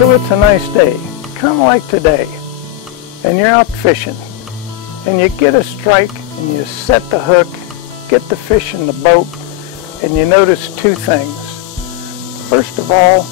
So it's a nice day, kind of like today, and you're out fishing, and you get a strike, and you set the hook, get the fish in the boat, and you notice two things. First of all,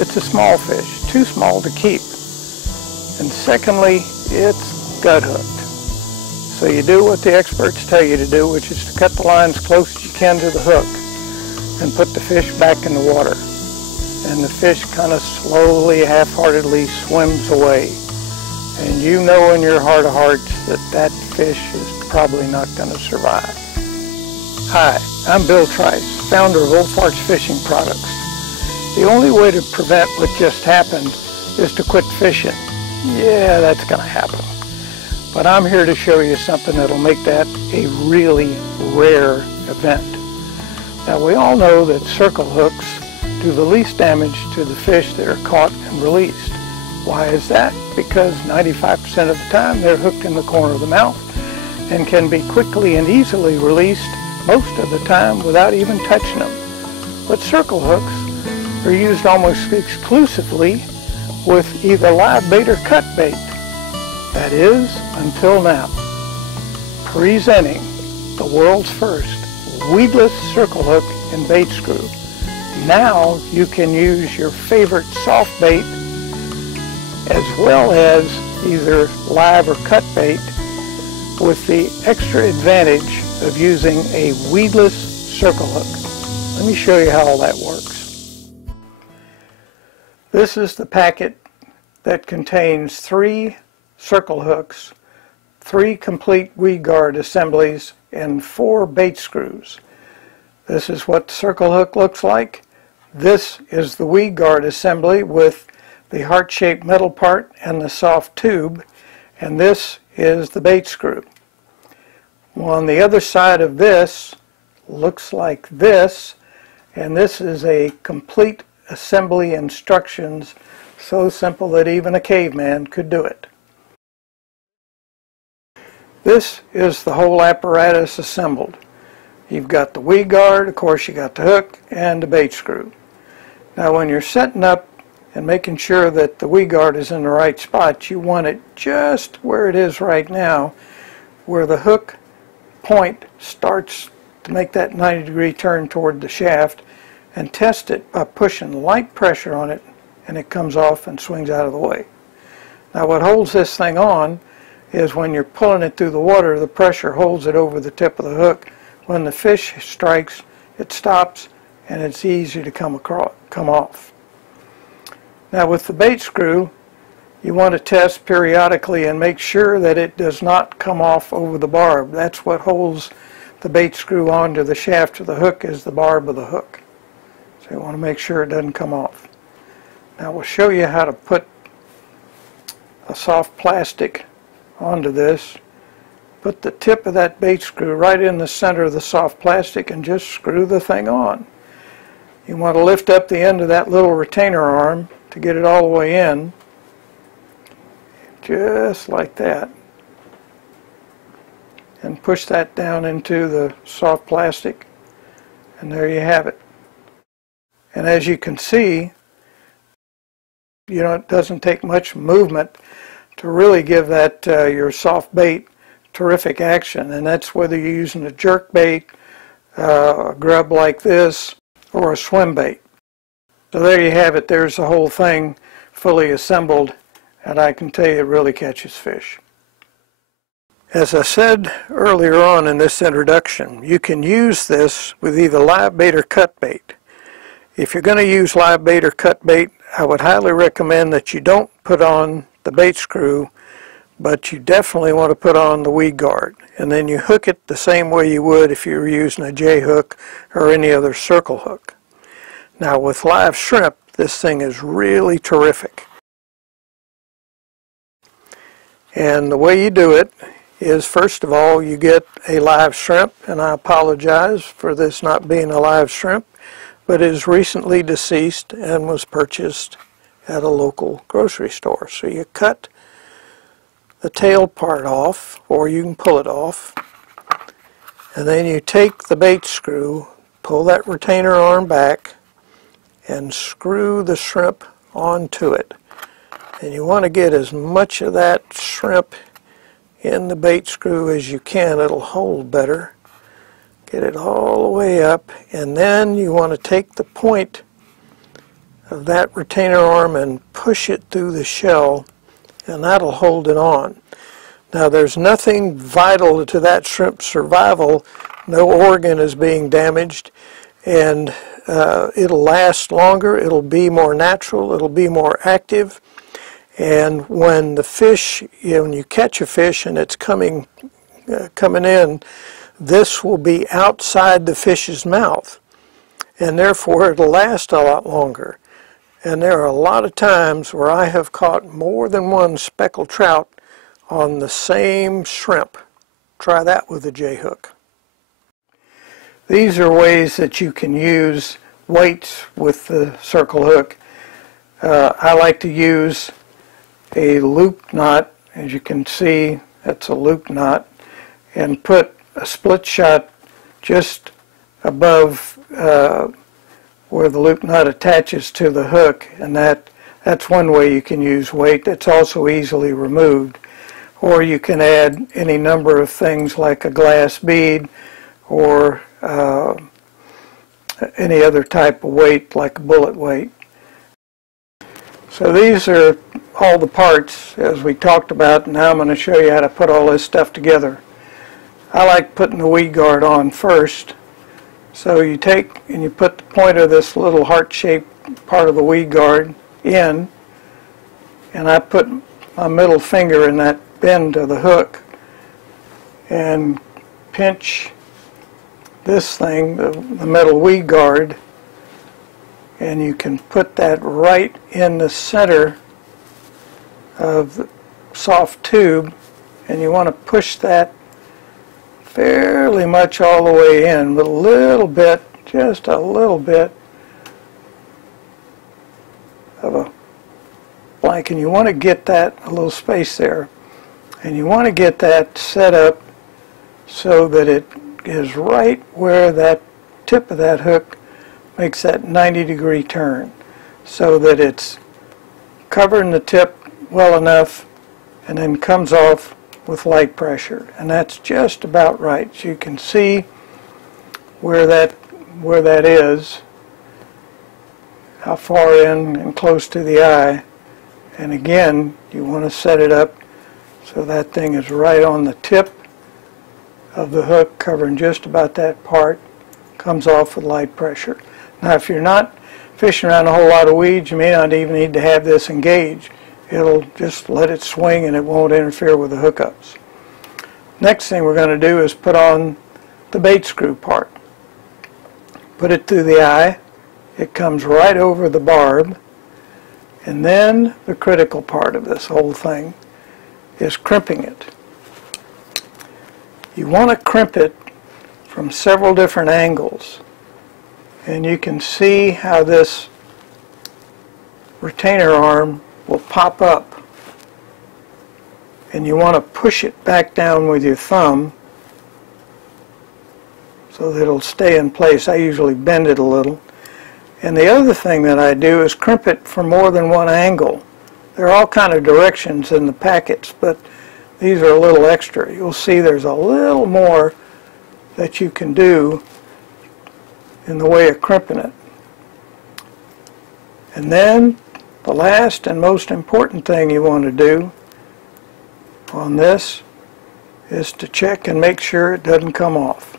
it's a small fish, too small to keep. And secondly, it's gut hooked. So you do what the experts tell you to do, which is to cut the line as close as you can to the hook and put the fish back in the water. And the fish kind of slowly, half-heartedly swims away. And you know in your heart of hearts that that fish is probably not going to survive. Hi, I'm Bill Trice, founder of OLPHARTS Fishing Products. The only way to prevent what just happened is to quit fishing. Yeah, that's going to happen. But I'm here to show you something that'll make that a really rare event. Now, we all know that circle hooks do the least damage to the fish that are caught and released. Why is that? Because 95% of the time they're hooked in the corner of the mouth and can be quickly and easily released most of the time without even touching them. But circle hooks are used almost exclusively with either live bait or cut bait. That is, until now. Presenting the world's first weedless circle hook and bait screw. Now you can use your favorite soft bait as well as either live or cut bait with the extra advantage of using a weedless circle hook. Let me show you how all that works. This is the packet that contains 3 circle hooks, 3 complete weed guard assemblies, and 4 bait screws. This is what the circle hook looks like. This is the weed guard assembly with the heart-shaped metal part and the soft tube, and this is the bait screw. On the other side of this looks like this, and this is a complete assembly instructions, so simple that even a caveman could do it. This is the whole apparatus assembled. You've got the weed guard, of course you got the hook, and the bait screw. Now when you're setting up and making sure that the weed guard is in the right spot, you want it just where it is right now, where the hook point starts to make that 90-degree turn toward the shaft, and test it by pushing light pressure on it, and it comes off and swings out of the way. Now what holds this thing on is when you're pulling it through the water, the pressure holds it over the tip of the hook. When the fish strikes, it stops and it's easy to come off. Now with the bait screw, you want to test periodically and make sure that it does not come off over the barb. That's what holds the bait screw onto the shaft of the hook, is the barb of the hook. So you want to make sure it doesn't come off. Now we'll show you how to put a soft plastic onto this. Put the tip of that bait screw right in the center of the soft plastic and just screw the thing on. You want to lift up the end of that little retainer arm to get it all the way in, just like that, and push that down into the soft plastic, and there you have it. And as you can see, it doesn't take much movement to really give that your soft bait terrific action, and that's whether you're using a jerk bait, a grub like this, or a swim bait. So there you have it. There's the whole thing fully assembled, and I can tell you it really catches fish. As I said earlier on in this introduction, you can use this with either live bait or cut bait. If you're going to use live bait or cut bait, I would highly recommend that you don't put on the bait screw, but you definitely want to put on the weed guard, and then you hook it the same way you would if you were using a J hook or any other circle hook. Now with live shrimp, this thing is really terrific. And the way you do it is, first of all, you get a live shrimp, and I apologize for this not being a live shrimp, but it is recently deceased and was purchased at a local grocery store. So you cut the tail part off, or you can pull it off, and then you take the bait screw, pull that retainer arm back, and screw the shrimp onto it. And you want to get as much of that shrimp in the bait screw as you can. It'll hold better. Get it all the way up, and then you want to take the point of that retainer arm and push it through the shell, and that'll hold it on. Now there's nothing vital to that shrimp's survival. No organ is being damaged, and it'll last longer, it'll be more natural, it'll be more active, and when the fish, when you catch a fish and it's coming in, this will be outside the fish's mouth, and therefore it'll last a lot longer. And there are a lot of times where I have caught more than one speckled trout on the same shrimp. Try that with a J-hook. These are ways that you can use weights with the circle hook. I like to use a loop knot. As you can see, that's a loop knot, and put a split shot just above where the loop knot attaches to the hook, and that's one way you can use weight. That's also easily removed. Or you can add any number of things like a glass bead or any other type of weight like a bullet weight. So these are all the parts as we talked about. Now I'm going to show you how to put all this stuff together. I like putting the weed guard on first. So you take and you put the point of this little heart-shaped part of the weed guard in, and I put my middle finger in that bend of the hook and pinch this thing, the metal weed guard, and you can put that right in the center of the soft tube, and you want to push that fairly much all the way in with a little bit, just a little bit of a blank, and you want to get that, a little space there, and you want to get that set up so that it is right where that tip of that hook makes that 90-degree turn, so that it's covering the tip well enough and then comes off with light pressure, and that's just about right. So you can see where that is, how far in and close to the eye, and again you want to set it up so that thing is right on the tip of the hook, covering just about that part, comes off with light pressure. Now if you're not fishing around a whole lot of weeds, you may not even need to have this engaged. It'll just let it swing and it won't interfere with the hookups. Next thing we're going to do is put on the bait screw part. Put it through the eye. It comes right over the barb. And then the critical part of this whole thing is crimping it. You want to crimp it from several different angles. And you can see how this retainer arm will pop up, and you want to push it back down with your thumb so that it'll stay in place. I usually bend it a little. And the other thing that I do is crimp it from more than one angle. There are all kind of directions in the packets, but these are a little extra. You'll see there's a little more that you can do in the way of crimping it. And then the last and most important thing you want to do on this is to check and make sure it doesn't come off.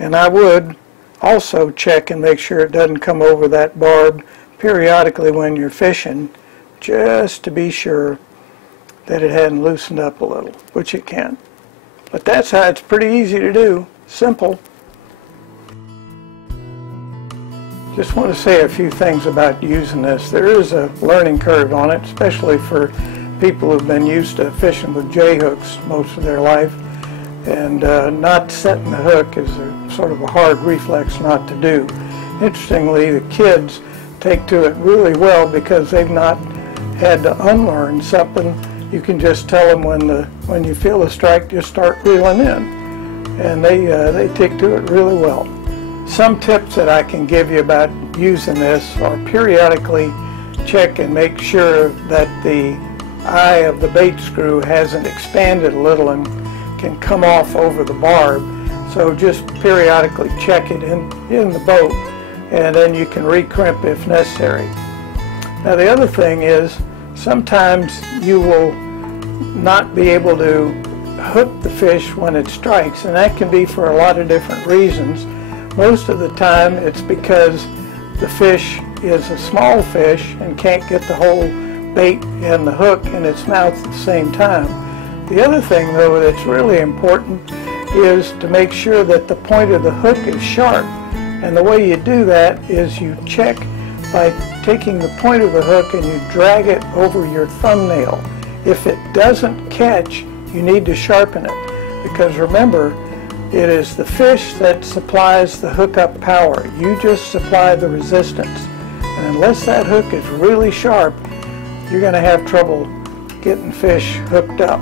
And I would also check and make sure it doesn't come over that barb periodically when you're fishing, just to be sure that it hadn't loosened up a little, which it can. But that's how it's pretty easy to do. Simple. Just want to say a few things about using this. There is a learning curve on it, especially for people who've been used to fishing with J-hooks most of their life. And not setting the hook is sort of a hard reflex not to do. Interestingly, the kids take to it really well because they've not had to unlearn something. You can just tell them when you feel a strike, just start reeling in. And they take to it really well. Some tips that I can give you about using this are periodically check and make sure that the eye of the bait screw hasn't expanded a little and can come off over the barb. So just periodically check it in the boat, and then you can recrimp if necessary. Now the other thing is, sometimes you will not be able to hook the fish when it strikes, and that can be for a lot of different reasons. Most of the time it's because the fish is a small fish and can't get the whole bait and the hook in its mouth at the same time. The other thing though that's really important is to make sure that the point of the hook is sharp, and the way you do that is you check by taking the point of the hook and you drag it over your thumbnail. If it doesn't catch, you need to sharpen it, because remember, it is the fish that supplies the hookup power. You just supply the resistance, and unless that hook is really sharp, you're going to have trouble getting fish hooked up.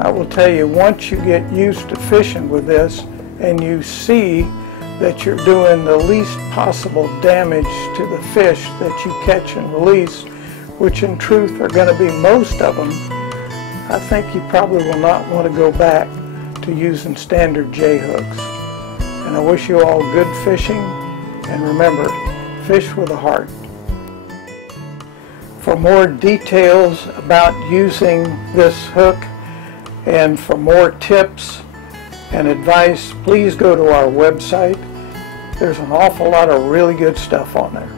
I will tell you, once you get used to fishing with this and you see that you're doing the least possible damage to the fish that you catch and release, which in truth are going to be most of them, I think you probably will not want to go back to using standard J hooks. And I wish you all good fishing, and remember, fish with a heart. For more details about using this hook and for more tips and advice, please go to our website. There's an awful lot of really good stuff on there.